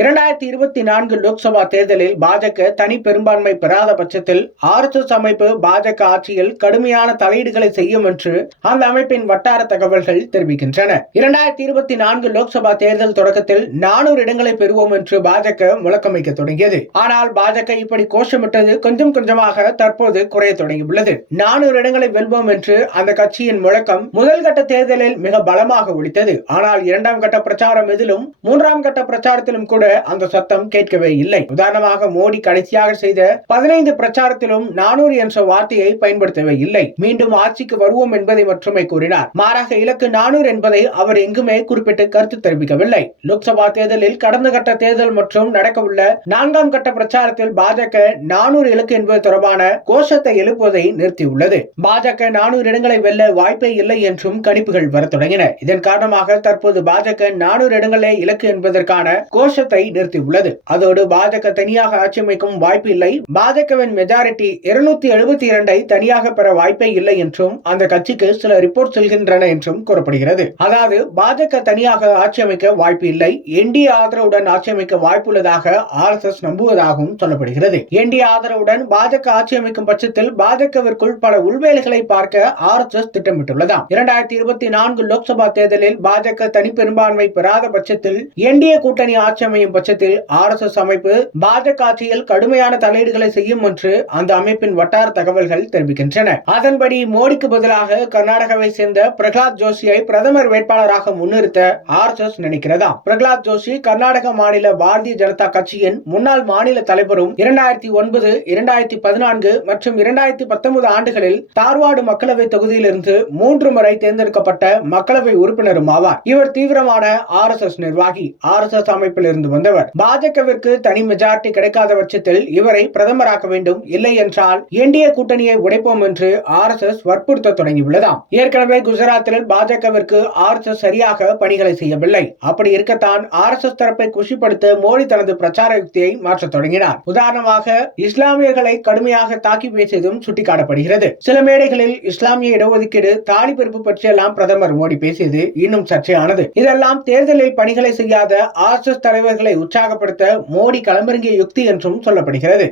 2024 லோக்சபா தேர்தலில் பாஜக தனி பெரும்பான்மை பெறாத பட்சத்தில் RSS அமைப்பு பாஜக ஆட்சியில் கடுமையான தலையீடுகளை செய்யும் என்று அந்த அமைப்பின் வட்டார தகவல்கள் தெரிவிக்கின்றன. 2024 லோக்சபா தேர்தல் தொடக்கத்தில் 400 இடங்களை பெறுவோம் என்று பாஜக முழக்கமைக்க தொடங்கியது. ஆனால் பாஜக இப்படி கோஷமிட்டது கொஞ்சம் கொஞ்சமாக தற்போது குறைய தொடங்கியுள்ளது. 400 இடங்களை வெல்வோம் என்று அந்த கட்சியின் முழக்கம் முதல் கட்ட தேர்தலில் மிக பலமாக ஒலித்தது. ஆனால் இரண்டாம் கட்ட பிரச்சாரம் எதிலும் மூன்றாம் கட்ட பிரச்சாரத்திலும் கூட அந்த சத்தம் கேட்கவே இல்லை. உதாரணமாக மோடி கடைசியாக செய்த 15 பிரச்சாரத்திலும் 400 என்ற வார்த்தையை பயன்படுத்தவே இல்லை. மீண்டும் ஆட்சிக்கு வருவோம் என்பதை மட்டுமே கூறினார். மாறாக இலக்கு 400 என்பதை அவர் எங்குமே குறிப்பிட்டு கருத்து தெரிவிக்கவில்லை. லோக்சபா தேர்தலில் கடந்த கட்ட தேர்தல் மற்றும் நடக்கவுள்ள 4ஆம் கட்ட பிரச்சாரத்தில் பாஜக 400 இலக்கு என்பது தொடர்பான கோஷத்தை எழுப்புவதை நிறுத்தியுள்ளது. பாஜக 400 இடங்களை வெல்ல வாய்ப்பே இல்லை என்றும் கணிப்புகள் வர தொடங்கின. இதன் காரணமாக தற்போது பாஜக 400 இடங்களே இலக்கு என்பதற்கான கோஷத்தை நிறுத்தியுள்ளது. அதோடு பாஜக தனியாக ஆட்சி அமைக்கும் வாய்ப்பு இல்லை. பாஜகவின் மெஜாரிட்டி 272 தனியாக பெற வாய்ப்பே இல்லை என்றும் அந்த கட்சிக்கு சில ரிப்போர்ட் செல்கின்றன என்றும் கூறப்படுகிறது. அதாவது பாஜக தனியாக ஆட்சி அமைக்க வாய்ப்பு இல்லை, என்டிஏ ஆதரவுடன் ஆட்சி அமைக்க வாய்ப்புள்ளதாக RSS நம்புவதாகவும் சொல்லப்படுகிறது. என்டிஏ ஆதரவுடன் பாஜக ஆட்சி அமைக்கும் பட்சத்தில் பாஜகவிற்குள் பல உள்வேலைகளை பார்க்க RSS திட்டமிட்டுள்ளதாம். 2024 லோக்சபா தேர்தலில் பாஜக தனி பெரும்பான்மை பெறாத பட்சத்தில் என்டிஏ கூட்டணி ஆட்சி அமையும் பட்சத்தில் RSS அமைப்பு பாஜக ஆட்சியில் கடுமையான தலையீடுகளை செய்யும் என்று அந்த அமைப்பின் வட்டார தகவல்கள் தெரிவிக்கின்றன. அதன்படி மோடிக்கு பதிலாக கர்நாடகாவை சேர்ந்த பிரகலாத் ஜோஷியை பிரதமர் வேட்பாளராக முன்னிறுத்த RSS நினைக்கிறதாம். பிரகலாத் ஜோஷி கர்நாடக மாநில பாரதிய ஜனதா கட்சியின் முன்னாள் மாநில தலைவரும் 2009, 2014 மற்றும் 2019 ஆண்டுகளில் தார்வாடு மக்களவை தொகுதியிலிருந்து 3 முறை தேர்ந்தெடுக்கப்பட்ட மக்களவை உறுப்பினரும் ஆவார். இவர் தீவிரமான RSS நிர்வாகி. RSS அமைப்பில் இருந்து வந்தவர். பாஜகவிற்கு தனி மெஜாரிட்டி கிடைக்காத பட்சத்தில் இவரை பிரதமராக்க வேண்டும், இல்லை என்றால் என்டிஏ கூட்டணியை உடைப்போம் என்று RSS வற்புறுத்த தொடங்கியுள்ளதாம். ஏற்கனவே குஜராத்தில் பாஜகவிற்கு RSS சரியாக பணிகளை செய்யவில்லை. அப்படி இருக்கத்தான் RSS தரப்பை குஷிப்படுத்த மோடி தனது பிரச்சார யுக்தியை மாற்ற தொடங்கினார். உதாரணமாக இஸ்லாமியர்களை கடுமையாக தாக்கி பேசியதும் சுட்டிக்காட்டப்படுகிறது. சில மேடைகளில் இஸ்லாமிய இடஒதுக்கீடு, தாலி பிரிப்பு பற்றியெல்லாம் பிரதமர் மோடி பேசியது இன்னும் சர்ச்சையானது. இதெல்லாம் தேர்தலில் பணிகளை செய்யாத RSS தலைவர்களை உற்சாகப்படுத்த மோடி களமிறங்கிய யுக்தி என்றும் சொல்லப்படுகிறது.